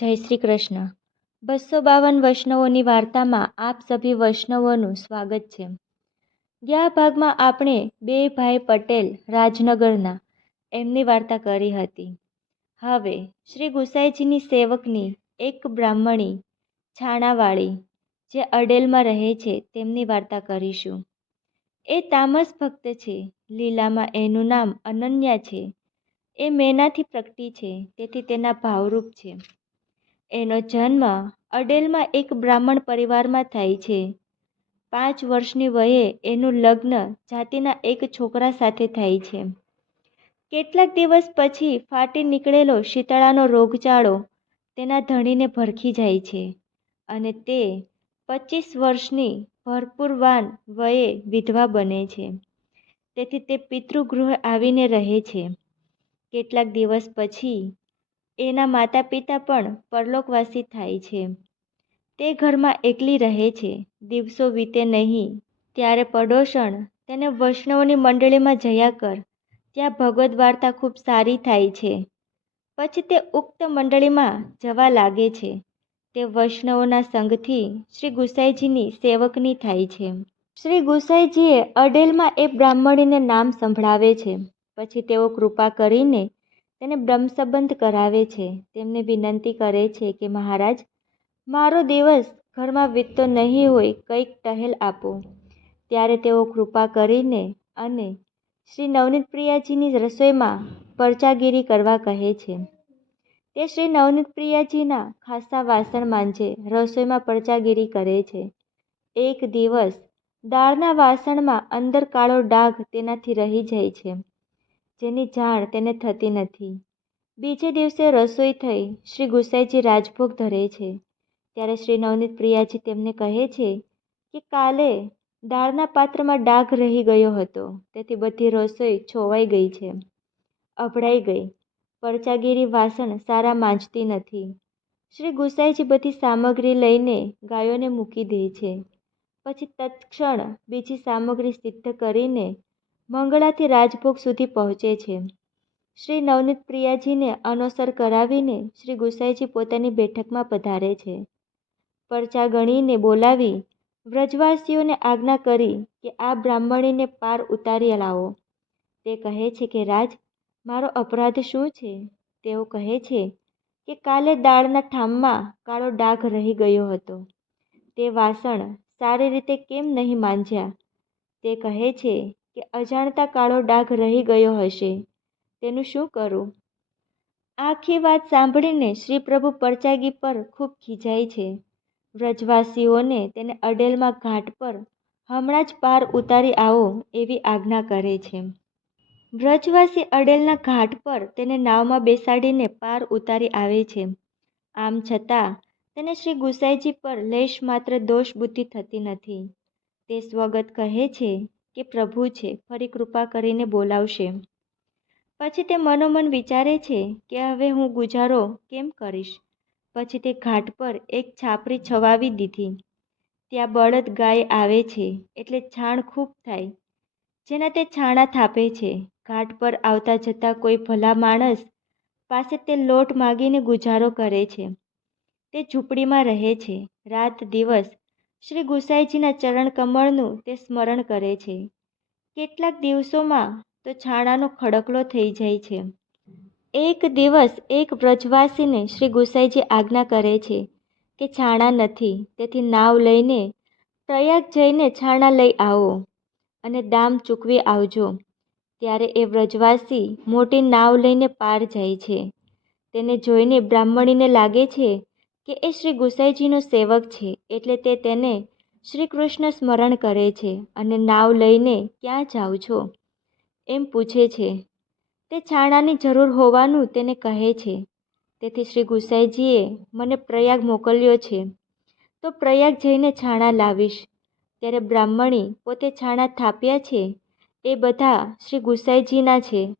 જય શ્રી કૃષ્ણ. બસો બાવન વૈષ્ણવોની વાર્તામાં આપ સભી વૈષ્ણવોનું સ્વાગત છે. ગયા ભાગમાં આપણે બે ભાઈ પટેલ રાજનગરના એમની વાર્તા કરી હતી. હવે શ્રી ગુસાઈજીની સેવકની એક બ્રાહ્મણી છાણાવાળી જે અડેલમાં રહે છે તેમની વાર્તા કરીશું. એ તામસ ભક્ત છે, લીલામાં એનું નામ અનન્યા છે. એ મેનાથી પ્રગટી છે, તેથી તેના ભાવરૂપ છે. એનો જન્મ અડેલમાં એક બ્રાહ્મણ પરિવારમાં થાય છે. પાંચ વર્ષની વયે એનું લગ્ન જાતિના એક છોકરા સાથે થાય છે. કેટલાક દિવસ પછી ફાટી નીકળેલો શીતળાનો રોગચાળો તેના ધણીને ભરખી જાય છે અને તે પચીસ વર્ષની ભરપૂરવાન વયે વિધવા બને છે. તેથી તે પિતૃગૃહ આવીને રહે છે. કેટલાક દિવસ પછી એના માતા પિતા પણ પરલોકવાસી થાય છે. તે ઘરમાં એકલી રહે છે. દિવસો વીતે નહીં. ત્યારે પડોશણ તેને વૈષ્ણવની મંડળીમાં જયા કર. ત્યાં ભગવદ્ વાર્તા ખૂબ સારી થાય છે. પછી તે ઉક્ત મંડળીમાં જવા લાગે છે. તે વૈષ્ણવોના સંગથી શ્રી ગુસાઈજીની સેવકની થાય છે. શ્રી ગુસાઈજીએ અડેલમાં એ બ્રાહ્મણીને નામ સંભળાવે છે. પછી તેઓ કૃપા કરીને તેને બ્રહ્મસંબંધ કરાવે છે. તેમને વિનંતી કરે છે કે, મહારાજ, મારો દિવસ ઘરમાં વીતતો નહીં હોય, કંઈક ટહેલ આપો. ત્યારે તેઓ કૃપા કરીને અને શ્રી નવનીત પ્રિયાજીની રસોઈમાં પરચાગીરી કરવા કહે છે. તે શ્રી નવનીત પ્રિયાજીના ખાસા વાસણ માંજે રસોઈમાં પરચાગીરી કરે છે. એક દિવસ દાળના વાસણમાં અંદર કાળો ડાઘ તેનાથી રહી જાય છે. જેની જાણ તેને થતી નથી. બીજે દિવસે રસોઈ થઈ શ્રી ગુસાઈજી રાજભોગ ધરે છે. ત્યારે શ્રી નવનીત પ્રિયાજી તેમને કહે છે કે કાલે દાળના પાત્રમાં ડાઘ રહી ગયો હતો. તેથી બધી રસોઈ છોવાઈ ગઈ છે. અભડાઈ ગઈ. પરચાગીરી વાસણ સારા માંજતી નથી. શ્રી ગુસાઈજી બધી સામગ્રી લઈને ગાયોને મૂકી દે છે. પછી તત્ક્ષણ બીજી સામગ્રી સિદ્ધ કરીને મંગળાથી રાજભોગ સુધી પહોંચે છે. શ્રી નવનીત પ્રિયાજીને અનોસર કરાવીને શ્રી ગુસાઈજી પોતાની બેઠકમાં પધારે છે. પરચા ગણીને બોલાવી વ્રજવાસીઓને આજ્ઞા કરી કે આ બ્રાહ્મણીને પાર ઉતારી લાવો. તે કહે છે કે, રાજ, મારો અપરાધ શું છે? તેઓ કહે છે કે, કાલે દાળના ઠામમાં કાળો ડાઘ રહી ગયો હતો. તે વાસણ સારી રીતે કેમ નહીં માંજ્યા? તે કહે છે કે અજાણતા કાળો ડાઘ રહી ગયો હશે. તેનું શું કરું? આખી વાત સાંભળીને શ્રી પ્રભુ પરચાગી પર ખૂબ ખીજાય છે. વ્રજવાસીઓને તેને અડેલમાં ઘાટ પર હમણાં જ પાર ઉતારી આવો એવી આજ્ઞા કરે છે. વ્રજવાસી અડેલના ઘાટ પર તેને નાવમાં બેસાડીને પાર ઉતારી આવે છે. આમ છતાં, તેને શ્રી ગુસાઈજી પર લેશ માત્ર દોષ બુદ્ધિ થતી નથી. તે સ્વગત કહે છે કે પ્રભુ છે, ફરી કૃપા કરીને બોલાવશે. પછી તે મનોમન વિચારે છે કે હવે હું ગુજારો કેમ કરીશ? પછી તે ઘાટ પર એક છાપરી છવાવી દીધી. ત્યાં બળદ ગાય આવે છે, એટલે છાણ ખૂબ થાય. જેના તે છાણા થાપે છે, ઘાટ પર આવતા જતા કોઈ ભલા માણસ પાસે તે લોટ માગીને ગુજારો કરે છે. તે ઝૂંપડીમાં રહે છે, રાત દિવસ શ્રી ગુસાઈજીના ચરણ કમળનું તે સ્મરણ કરે છે. કેટલાક દિવસોમાં તો છાણાનો ખડકલો થઈ જાય છે. એક દિવસ એક વ્રજવાસીને શ્રી ગુસાઈજી આજ્ઞા કરે છે કે છાણા નથી, તેથી નાવ લઈને પ્રયાગ જઈને છાણા લઈ આવો અને દામ ચૂકવી આવજો. ત્યારે એ વ્રજવાસી મોટી નાવ લઈને પાર જાય છે. તેને જોઈને બ્રાહ્મણીને લાગે છે કે એ શ્રી ગુસાઈજીનો સેવક છે એટલે તે તેને શ્રી કૃષ્ણ સ્મરણ કરે છે અને નાવ લઈને ક્યાં જાઓ છો? એમ પૂછે છે. તે છાણાની જરૂર હોવાનું તેને કહે છે. તેથી શ્રી ગુસાઈજીએ મને પ્રયાગ મોકલ્યો છે. તો પ્રયાગ જઈને છાણા લાવીશ. ત્યારે બ્રાહ્મણી પોતે છાણા થાપ્યા છે? એ બધા શ્રી ગુસાઈજીના છે.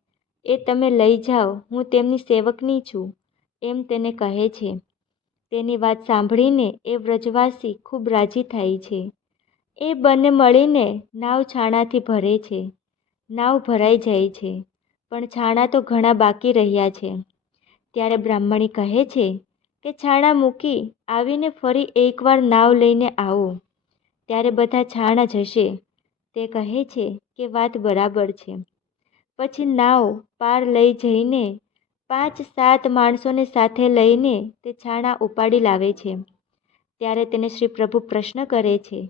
એ તમે લઈ જાઓ, હું તેમની સેવકની છું, એમ તેને કહે છે. તેની વાત સાંભળીને એ વ્રજવાસી ખૂબ રાજી થાય છે. એ બંને મળીને નાવ છાણાથી ભરે છે. નાવ ભરાઈ જાય છે. પણ છાણા તો ઘણા બાકી રહ્યા છે. ત્યારે બ્રાહ્મણી કહે છે કે, છાણા મૂકી આવીને ફરી એકવાર નાવ લઈને આવો. ત્યારે બધા છાણા જશે. તે કહે છે કે, વાત બરાબર છે. પછી નાવ પાર લઈ જઈને પાંચ સાત માણસોને સાથે લઈને તે છાણા ઉપાડી લાવે છે. ત્યારે તેને શ્રી પ્રભુ પ્રશ્ન કરે છે,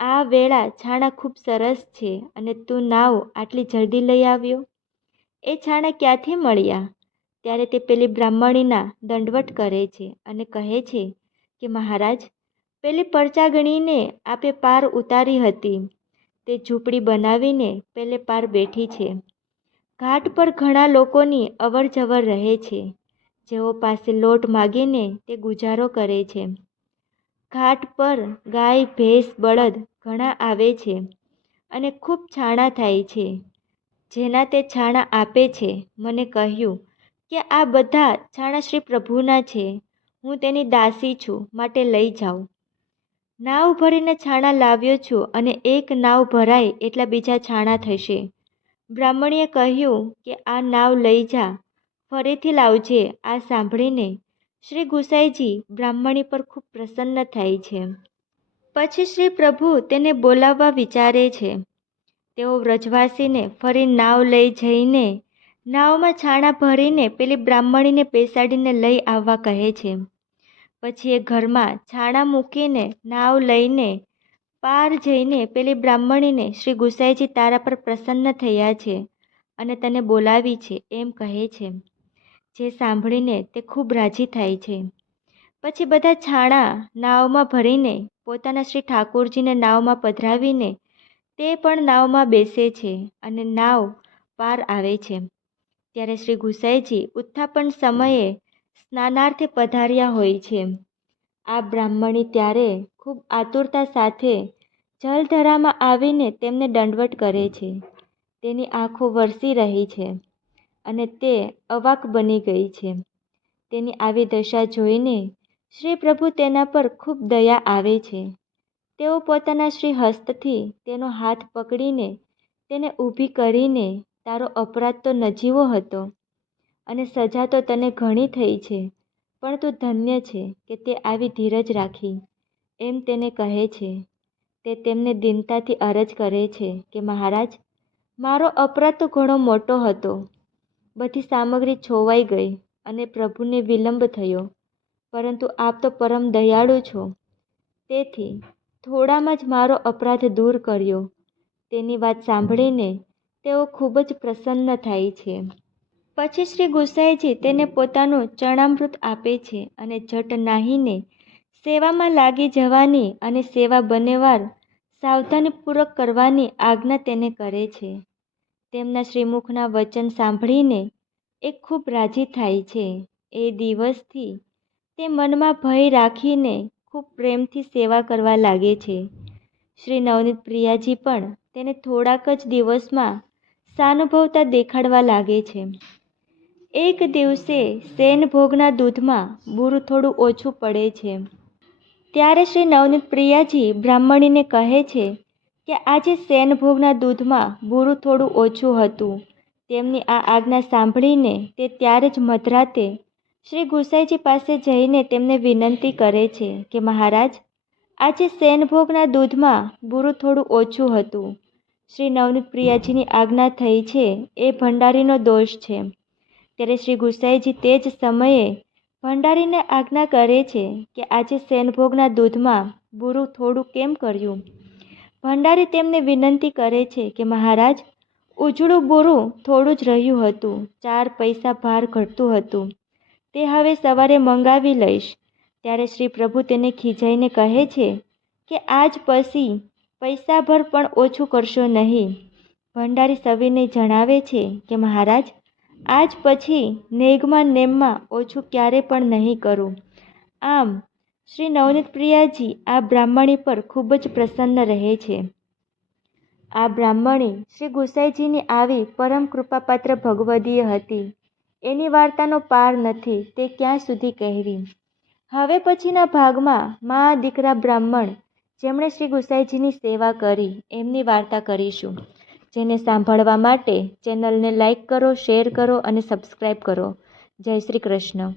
આ વેળા છાણા ખૂબ સરસ છે અને તું નાવ આટલી જલ્દી લઈ આવ્યો? એ છાણા ક્યાંથી મળ્યા? ત્યારે તે પેલી બ્રાહ્મણીના દંડવટ કરે છે અને કહે છે કે, મહારાજ, પેલી પરચા ગણીને આપે પાર ઉતારી હતી. તે ઝૂંપડી બનાવીને પેલે પાર બેઠી છે. ઘાટ પર ઘણા લોકોની અવર જવર રહે છે. જેઓ પાસે લોટ માગીને તે ગુજારો કરે છે. ઘાટ પર ગાય, ભેંસ, બળદ ઘણા આવે છે અને ખૂબ છાણા થાય છે. જેના તે છાણા આપે છે. મને કહ્યું કે આ બધા છાણા શ્રી પ્રભુના છે. હું તેની દાસી છું, માટે લઈ જાઉં. નાવ ભરીને છાણા લાવ્યો છું અને એક નાવ ભરાય એટલા બીજા છાણા થશે. બ્રાહ્મણીએ કહ્યું કે આ નાવ લઈ જા, ફરીથી લાવજે, આ સાંભળીને. શ્રી ગુસાઈજી બ્રાહ્મણી પર ખૂબ પ્રસન્ન થાય છે. પછી શ્રી પ્રભુ તેને બોલાવવા વિચારે છે. તેઓ વ્રજવાસીને ફરી નાવ લઈ જઈને, નાવમાં છાણા ભરીને પેલી બ્રાહ્મણીને બેસાડીને લઈ આવવા કહે છે. પછી એ ઘરમાં છાણા મૂકીને, નાવ લઈને પાર જઈને પેલી બ્રાહ્મણીને શ્રી ગુસાઈજી તારા પર પ્રસન્ન થયા છે અને તને બોલાવી છે એમ કહે છે. જે સાંભળીને તે ખૂબ રાજી થાય છે. પછી બધા છાણા નાવમાં ભરીને પોતાના શ્રી ઠાકોરજીને નાવમાં પધરાવીને તે પણ નાવમાં બેસે છે અને નાવ પાર આવે છે. ત્યારે શ્રી ગુસાઈજી ઉત્થાપન સમયે સ્નાનાર્થે પધાર્યા હોય છે. આ બ્રાહ્મણી ત્યારે ખૂબ આતુરતા સાથે જલધરામાં આવીને તેમને દંડવટ કરે છે. તેની આંખો વરસી રહી છે અને તે અવાક બની ગઈ છે. તેની આવી દશા જોઈને શ્રી પ્રભુ તેના પર ખૂબ દયા આવે છે. તેઓ પોતાના શ્રી હસ્તથી તેનો હાથ પકડીને તેને ઊભી કરીને તારો અપરાધ તો નજીવો હતો અને સજા તો તને ઘણી થઈ છે, પણ તું ધન્ય છે કે તે આવી ધીરજ રાખી, એમ તેને કહે છે. તે તેમને દીનતાથી અરજ કરે છે કે, મહારાજ, મારો અપરાધ તો ઘણો મોટો હતો. બધી સામગ્રી છોવાઈ ગઈ અને પ્રભુને વિલંબ થયો. પરંતુ આપ તો પરમ દયાળુ છો. તેથી થોડામાં જ મારો અપરાધ દૂર કર્યો. તેની વાત સાંભળીને તેઓ ખૂબ જ પ્રસન્ન થાય છે. પછી શ્રી ગુસાઈજી તેને પોતાનું ચણામૃત આપે છે અને જટ નાહીને સેવામાં લાગી જવાની અને સેવા બનેવાર સાવધાનીપૂર્વક કરવાની આજ્ઞા તેને કરે છે. તેમના શ્રીમુખના વચન સાંભળીને એ ખૂબ રાજી થાય છે. એ દિવસથી તે મનમાં ભય રાખીને ખૂબ પ્રેમથી સેવા કરવા લાગે છે. શ્રી નવનીત પ્રિયાજી પણ તેને થોડાક જ દિવસમાં સાનુભવતા દેખાડવા લાગે છે. એક દિવસે સેનભોગના દૂધમાં બુરું થોડું ઓછું પડે છે. ત્યારે શ્રી નવનીત પ્રિયાજી બ્રાહ્મણીને કહે છે કે આજે સેનભોગના દૂધમાં બુરું થોડું ઓછું હતું. તેમની આ આજ્ઞા સાંભળીને તે ત્યારે જ મધરાતે શ્રી ગુસાઈજી પાસે જઈને તેમને વિનંતી કરે છે કે મહારાજ, આજે સેનભોગના દૂધમાં બુરું થોડું ઓછું હતું. શ્રી નવનીત પ્રિયાજીની આજ્ઞા થઈ છે એ ભંડારીનો દોષ છે. ત્યારે શ્રી ગુસાઈજી તે જ સમયે ભંડારીને આજ્ઞા કરે છે કે આજે સેનભોગના દૂધમાં બુરું થોડું કેમ કર્યું? ભંડારી તેમને વિનંતી કરે છે કે, મહારાજ, ઉજળું બુરું થોડું જ રહ્યું હતું. ચાર પૈસા ભાર ઘટતું હતું. તે હવે સવારે મંગાવી લઈશ. ત્યારે શ્રી પ્રભુ તેને ખીજાઈને કહે છે કે, આજ પછી પૈસાભર પણ ઓછું કરશો નહીં. ભંડારી સવિને જણાવે છે કે, મહારાજ આજ પછી નેગમાં નેમમાં ઓછું ક્યારે પણ નહીં કરું. આમ, શ્રી નવનીત પ્રિયાજી આ બ્રાહ્મણી પર ખૂબ જ પ્રસન્ન રહે છે. આ બ્રાહ્મણી શ્રી ગુસાઈજીની આવી પરમ કૃપાપાત્ર ભગવદીય હતી. એની વાર્તાનો પાર નથી તે ક્યાં સુધી કહેવી? હવે પછીના ભાગમાં મા દીકરા બ્રાહ્મણ જેમણે શ્રી ગુસાઈજીની સેવા કરી એમની વાર્તા કરીશું. જેને સાંભળવા માટે ચેનલને લાઈક કરો શેર કરો અને સબસ્ક્રાઈબ કરો. જય શ્રી કૃષ્ણ.